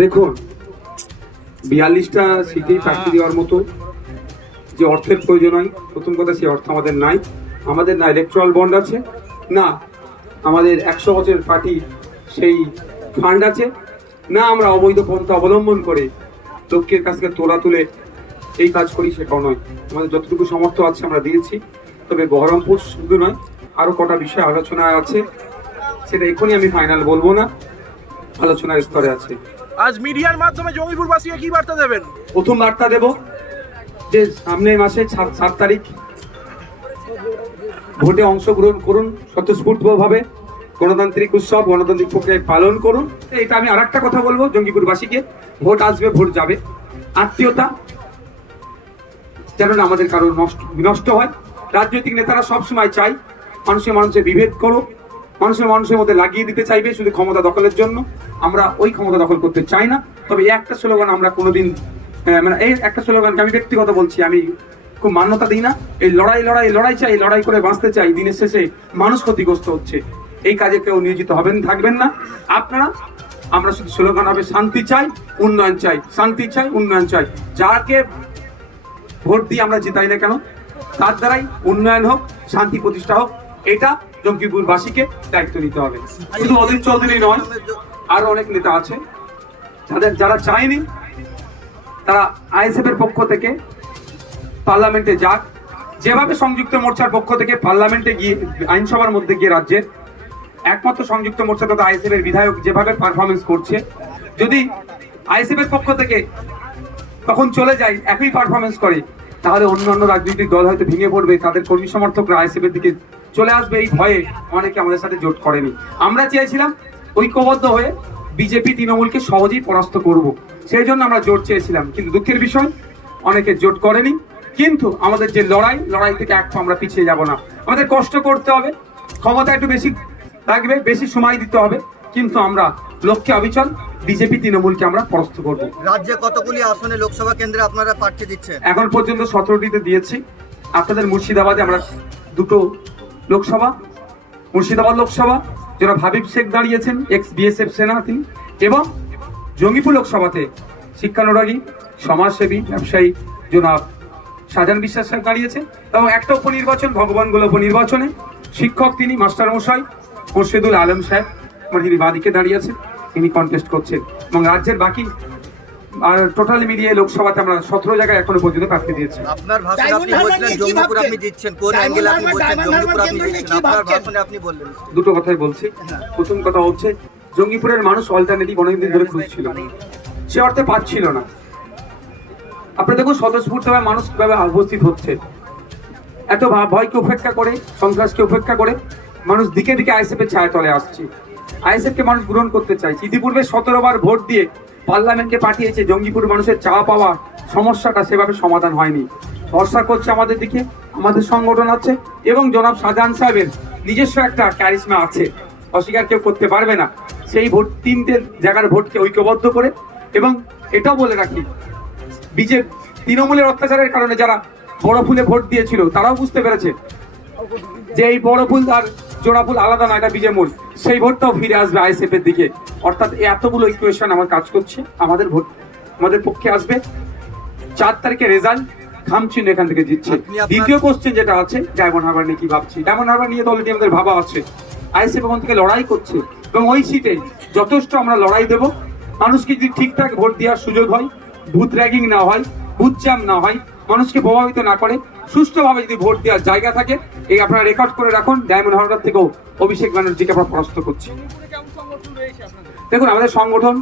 দেখুন, বিয়াল্লিশটা সিটেই প্রার্থী দেওয়ার মতো যে অর্থের প্রয়োজন হয় প্রথম কথা সেই অর্থ আমাদের নাই। আমাদের না ইলেকট্রাল বন্ড আছে, না আমাদের একশো বছরের পার্টি সেই ফান্ড আছে, না আমরা অবৈধ পন্থা অবলম্বন করে লোকের কাছ থেকে তোলা তুলে এই কাজ করি, সেটাও নয়। আমাদের যতটুকু সমর্থ আছে আমরা দিয়েছি। তবে বহরমপুর শুধু নয়, আরও কটা বিষয় আলোচনা আছে, সেটা এখনই আমি ফাইনাল বলব না। আলোচনার স্তরে আছে। আজ মিডিয়ার মাধ্যমে জঙ্গিপুরবাসীকে কি বার্তা দেবেন? প্রথম বার্তা দেব যে সামনের মাসে সাত তারিখ ভোটে অংশগ্রহণ করুন, স্বতঃস্ফূর্তভাবে গণতান্ত্রিক উৎসব, গণতান্ত্রিক প্রক্রিয়ায় পালন করুন। এটা আমি আর একটা কথা বলব, জঙ্গিপুরবাসীকে। ভোট আসবে, ভোট যাবে। আত্মীয়তা যেন না আমাদের কারও নষ্ট বিনষ্ট হয়। রাজনৈতিক নেতারা সবসময় চাই মানুষের মানুষের বিভেদ করো মানুষের মানুষের মধ্যে লাগিয়ে দিতে চাইবে শুধু ক্ষমতা দখলের জন্য। আমরা ওই ক্ষমতা দখল করতে চাই না। তবে একটা স্লোগান আমরা কোনোদিন মানে এই একটা স্লোগানকে আমি ব্যক্তিগত বলছি, আমি খুব মান্যতা দিই না। এই লড়াই লড়াই লড়াই চাই, লড়াই করে বাঁচতে চাই, দিনের শেষে মানুষ ক্ষতিগ্রস্ত হচ্ছে। এই কাজে কেউ নিয়োজিত হবেন, থাকবেন না। আপনারা, আমরা শুধু স্লোগান হবে, শান্তি চাই, উন্নয়ন চাই, শান্তি চাই, উন্নয়ন চাই। যাকে ভোট দিয়ে আমরা জিতাই না কেন, তার দ্বারাই উন্নয়ন হোক, শান্তি প্রতিষ্ঠা হোক, এটা জঙ্গিপুরবাসীকে দায়িত্ব নিতে হবে। শুধু অদিন চৌধুরী নয় আরও অনেক নেতা আছে। যাদের যারা চায়নি, তারা আইএসএফ এর পক্ষ থেকে পার্লামেন্টে যাক। যেভাবে সংযুক্ত মোর্চার পক্ষ থেকে পার্লামেন্টে গিয়ে, আইনসভার মধ্যে গিয়ে রাজ্যের একমাত্র সংযুক্ত মোর্চা তথা আইএসএফ এর বিধায়ক যেভাবে পারফরমেন্স করছে, যদি আইএসএফ এর পক্ষ থেকে তখন চলে যায়, একই পারফরমেন্স করে, তাহলে অন্য অন্য রাজনৈতিক দল হয়তো ভেঙে পড়বে, তাদের কর্মী সমর্থকরা আইএসএফ এর দিকে চলে আসবে। এই ভয়ে অনেকে আমাদের সাথে জোট করেনি। আমরা চেয়েছিলাম ঐক্যবদ্ধ হয়ে বিজেপি তৃণমূলকে সহজেই পরাস্ত করব। সেই জন্য আমরা জোট চেয়েছিলাম। কিন্তু দুঃখের বিষয় অনেকে জোট করেনি। কিন্তু আমাদের যে লড়াই লড়াই থেকে এক আমরা পিছিয়ে যাব না। আমাদের কষ্ট করতে হবে ক্ষমতা একটু বেশি লাগবে বেশি সময় দিতে হবে। কিন্তু আমরা লক্ষ্যে অবিচল বিজেপি তৃণমূলকে আমরা পরাস্ত করব। রাজ্যে কতগুলি আসনে লোকসভা কেন্দ্রে আপনারা প্রার্থী দিচ্ছেন? এখন পর্যন্ত সতেরোটিতে দিয়েছি। আপনাদের মুর্শিদাবাদে আমরা দুটো লোকসভা মুর্শিদাবাদ লোকসভা যারা ভাবিব শেখ দাঁড়িয়েছেন এক্স বিএসএফ সেনা তিনি, এবং জঙ্গিপুর লোকসভাতে শিক্ষানুরাগী, সমাজসেবী, ব্যবসায়ী জনাব সাজান বিশ্বাস সাহেব দাঁড়িয়েছেন, এবং একটা উপনির্বাচন, ভগবানগুলো উপনির্বাচনে শিক্ষক তিনি মাস্টার মশাই মোর্শেদুল আলম সাহেব আমার তিনি বাদিকে দাঁড়িয়েছেন তিনি কন্টেস্ট করছেন, এবং রাজ্যের বাকি আর টোটাল মিলিয়ে লোকসভাতে আমরা সতেরো জায়গায় এখনও পর্যন্ত প্রার্থী দিয়েছি। আপনার ভাষণে আপনি বলছিলেন জঙ্গিপুর আপনি দিচ্ছেন কোন অ্যাঙ্গেল আপনি বলছেন জঙ্গিপুর আপনি দিচ্ছেন? আপনার ভাষণে আপনি বললেন। দুটো কথাই বলছি। প্রথম কথা হচ্ছে জঙ্গিপুরের মানুষ অল্টারনেটিভ অনেকদিন ধরে খুঁজছিল। সে অর্থে পাচ্ছিল না। আপনি দেখুন স্বতঃস্ফূর্তভাবে মানুষ কীভাবে উপস্থিত হচ্ছে। এত ভা- ভয়কে উপেক্ষা করে সন্ত্রাসকে উপেক্ষা করে মানুষ দিকে দিকে আইএসএফ এর ছায়া তলে আসছে। আইএসএফ কে মানুষ গ্রহণ করতে চাইছে। ইতিপূর্বে সতেরো বার ভোট দিয়ে পার্লামেন্টে পাঠিয়েছে, জঙ্গিপুর মানুষের চা পাওয়া সমস্যাটা সেভাবে সমাধান হয়নি। ভরসা করছে আমাদের দিকে, আমাদের সংগঠন আছে, এবং জনাব শাহজাহান সাহেবের নিজস্ব একটা ক্যারিসমা আছে। অস্বীকার কেউ করতে পারবে না। সেই ভোট, তিনটে জায়গার ভোটকে ঐক্যবদ্ধ করে, এবং এটাও বলে রাখি, বিজেপি, তৃণমূলের অত্যাচারের কারণে যারা বড় ফুলে ভোট দিয়েছিল, তারাও বুঝতে পেরেছে যে এই বড় ফুল আর জোড়া ফুল আলাদা নয় এটা বিজয় মূল সেই ভোটটাও ফিরে আসবে আইএসএফ এর দিকে। অর্থাৎ এতগুলো ইকুয়েশন আমার কাজ করছে আমাদের ভোট আমাদের পক্ষে আসবে। চার তারিখে রেজাল্ট খামচিন এখান থেকে জিতছে দ্বিতীয় কোশ্চেন যেটা আছে ডায়মন্ড হারবার নিয়ে কি ভাবছি? ডায়মন্ড হারবার নিয়ে তো অলরেডি আমাদের ভাবা আছে। আইএসএফ ওখান থেকে লড়াই করছে। এবং ওই সিটে যথেষ্ট আমরা লড়াই দেব। মানুষকে যদি ঠিকঠাক ভোট দেওয়ার সুযোগ হয় বুথ র্যাগিং না হয় বুথ জ্যাম না হয় মানুষকে প্রভাবিত না করে, সুষ্ঠুভাবে যদি ভোট দেওয়ার জায়গা থাকে, এই আপনারা রেকর্ড করে রাখুন ডায়মন্ড হারবার থেকেও অভিষেক ব্যানার্জিকে আমরা পরাস্ত করছি। দেখুন, আমাদের সংগঠন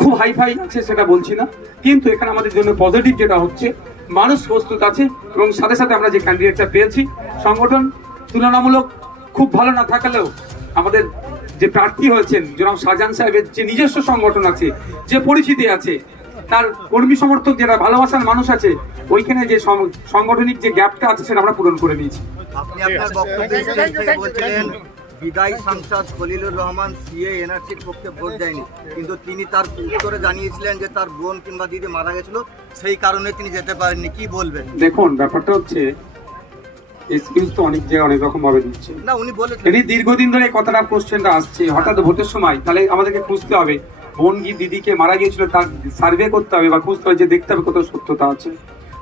খুব হাইফাই আছে, সেটা বলছি না, কিন্তু এখানে আমাদের জন্য পজিটিভ যেটা হচ্ছে, মানুষ প্রস্তুত আছে এবং সাথে সাথে আমরা যে ক্যান্ডিডেটটা পেয়েছি, সংগঠন তুলনামূলক খুব ভালো না থাকলেও আমাদের যে প্রার্থী হয়েছেন, জনাব শাহজাহান সাহেবের যে নিজস্ব সংগঠন আছে, যে পরিচিতি আছে তার কর্মী সমর্থক যারা ভালোবাসার মানুষ আছে ওইখানে যে সং- সাংগঠনিক যে গ্যাপটা আছে সেটা আমরা পূরণ করে নিয়েছি। আপনি আপনার বক্তব্যে বলছিলেন বিদায়ী সাংসদ খলিলুর রহমান সিএ এনআরসির পক্ষে ভোট দেয়নি। কিন্তু তিনি তার উত্তরে জানিয়েছিলেন যে তার বোন কিংবা দিদি মারা গেছিল সেই কারণে তিনি যেতে পারেননি। কি বলবেন? দেখুন ব্যাপারটা হচ্ছে এক্সকিউজ তো অনেক জায়গায় অনেক রকম ভাবে দিচ্ছে না উনি বলেছেন এটি দীর্ঘদিন ধরে কথাটা কোশ্চেনটা আসছে। হঠাৎ ভোটের সময় তাহলে আমাদেরকে খুঁজতে হবে। বোন কি দিদিকে মারা গিয়েছিল, তার সার্ভে করতে হবে বা খুঁজতে হবে যে দেখতে হবে কত সত্যতা আছে।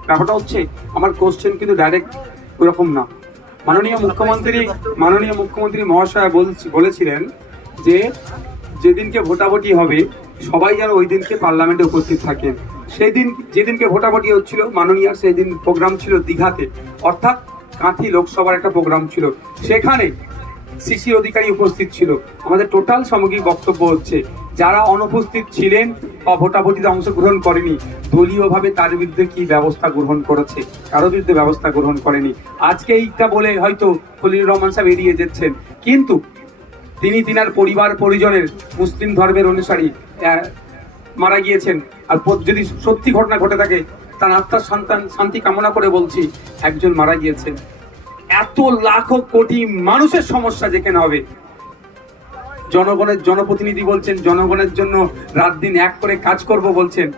ব্যাপারটা হচ্ছে, আমার কোশ্চেন কিন্তু ডাইরেক্ট ওরকম না। মাননীয় মুখ্যমন্ত্রী মাননীয় মুখ্যমন্ত্রী মহাশয় বলছি- বলেছিলেন যে, যেদিনকে ভোটাভুটি হবে, সবাই যেন ওই দিনকে পার্লামেন্টে উপস্থিত থাকেন সেই দিন যেদিনকে ভোটাভুটি হচ্ছিল, মাননীয় সেই দিন প্রোগ্রাম ছিল দীঘাতে। অর্থাৎ কাঁথি লোকসভার একটা প্রোগ্রাম ছিল। সেখানে সিসি অধিকারী উপস্থিত ছিল। আমাদের টোটাল সামগ্রিক বক্তব্য হচ্ছে যারা অনুপস্থিত ছিলেন বা ভোটাভুটিতে অংশগ্রহণ করেনি, দলীয়ভাবে তার বিরুদ্ধে কি ব্যবস্থা গ্রহণ করেছে? কারও বিরুদ্ধে ব্যবস্থা গ্রহণ করেনি। আজকে এইটা বলে হয়তো খলিলুর রহমান সাহেব এড়িয়ে যাচ্ছেন। কিন্তু তিনি তিনার পরিবার, পরিজনের মুসলিম ধর্মের অনুসারী মারা গিয়েছেন। আর যদি সত্যি ঘটনা ঘটে থাকে, তার আত্মার সন্তান, শান্তি কামনা করে বলছি, একজন মারা গিয়েছেন। এত লাখো কোটি মানুষের সমস্যা যেখানে হবে? জনগণের জনপ্রতিনিধি বলছেন, জনগণের জন্য রাত দিন এক করে কাজ করব বলছেন।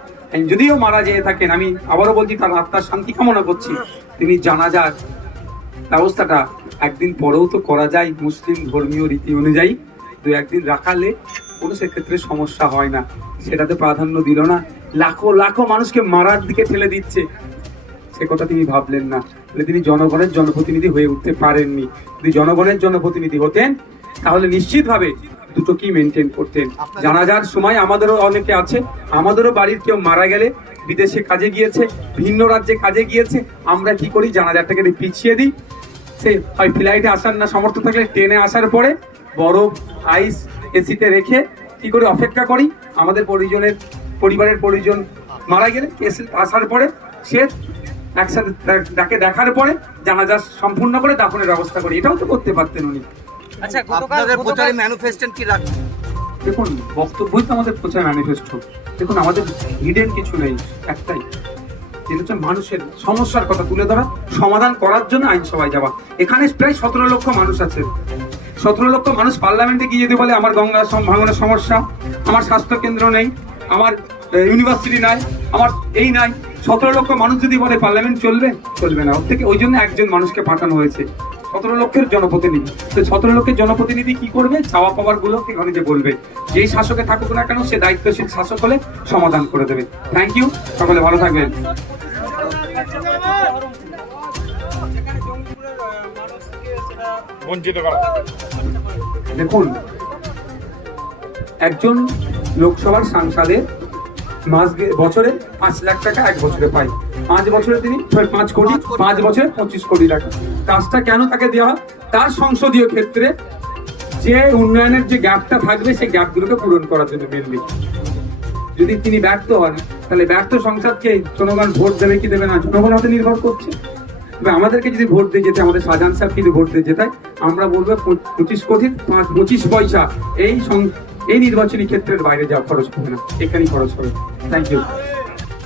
যদিও মারা যেয়ে থাকেন, আমি আবারও বলছি, তার আত্মার শান্তি কামনা করছি। তিনি জানা জানাজার ব্যবস্থাটা একদিন পরেও তো করা যায়, মুসলিম ধর্মীয় রীতি অনুযায়ী। দু একদিন রাখালে কোনো সেক্ষেত্রে সমস্যা হয় না। সেটাতে প্রাধান্য দিল না। লাখো লাখো মানুষকে মারার দিকে ঠেলে দিচ্ছে। সে কথা তিনি ভাবলেন না। তিনি জনগণের জনপ্রতিনিধি হয়ে উঠতে পারেননি। যদি জনগণের জনপ্রতিনিধি হতেন, তাহলে নিশ্চিতভাবে দুটো কি মেনটেন করতেন। জানাজার সময় আমাদেরও অনেকে আছে, আমাদেরও বাড়ির কেউ মারা গেলে বিদেশে কাজে গিয়েছে, ভিন্ন রাজ্যে কাজে গিয়েছে, আমরা কি করি? জানাজারটাকে পিছিয়ে দিই। সে হয় ফ্লাইটে আসার না সমর্থ থাকলে ট্রেনে আসার পরে বরফ আইস এসিতে রেখে কি করে? অপেক্ষা করি। আমাদের পরিজনের, পরিবারের পরিজন মারা গেলে এসে আসার পরে সে একসাথে তাকে দেখার পরে জানাজা সম্পূর্ণ করে দাফনের ব্যবস্থা করি। এটাও তো করতে পারতেন উনি। আচ্ছা আপনাদের প্রচারে গতকাল কি রাখবেন? দেখুন বক্তব্যই তো আমাদের প্রচার ম্যানিফেস্টো দেখুন আমাদের হিডেন কিছু নেই একটাই। যেটা হচ্ছে মানুষের সমস্যার কথা তুলে ধরা সমাধান করার জন্য আইনসভায় যাওয়া। এখানে প্রায় সতেরো লক্ষ মানুষ আছে। সতেরো লক্ষ মানুষ পার্লামেন্টে গিয়ে যদি বলে আমার গঙ্গা ভাঙনের সমস্যা আমার স্বাস্থ্য কেন্দ্র নেই আমার ইউনিভার্সিটি নাই আমার এই নাই। সতেরো লক্ষ মানুষ যদি বলে পার্লামেন্ট চলবে? চলবে না। ওর থেকে ওই জন্য একজন মানুষকে পাঠানো হয়েছে। সতেরো লক্ষের জনপ্রতিনিধি। তো সতেরো লক্ষের জনপ্রতিনিধি কি করবে? চাওয়া পাওয়ার গুলোকে যে বলবে? যেই শাসকে থাকুক না কেন সে দায়িত্বশীল শাসক হলে সমাধান করে দেবে। থ্যাংক ইউ সকলে ভালো থাকবেন। বঞ্চিত করা। দেখুন একজন লোকসভার সাংসদের মাস বছরে পাঁচ লাখ টাকা এক বছরে পায়। পাঁচ বছরে তিনি পাঁচ কোটি পাঁচ বছরে পঁচিশ কোটি টাকা। কাজটা কেন তাকে দেওয়া হয়? তার সংসদীয় ক্ষেত্রে যে উন্নয়নের যে গ্যাপটা থাকবে সেই গ্যাপগুলোকে পূরণ করার জন্য মেনলি যদি তিনি ব্যর্থ হন তাহলে ব্যর্থ সংসদকে জনগণ ভোট দেবে কি দেবে না? জনগণ হাতে নির্ভর করছে। তবে আমাদেরকে যদি ভোট দিয়ে যেতে আমাদের শাহজাহান সাহেবকে যদি ভোট দিয়ে যেতে আমরা বলব পঁচিশ কোটি পাঁচ পঁচিশ পয়সা এই এই নির্বাচনী ক্ষেত্রের বাইরে যা খরচ হবে না। এখানেই খরচ হবে। Thank you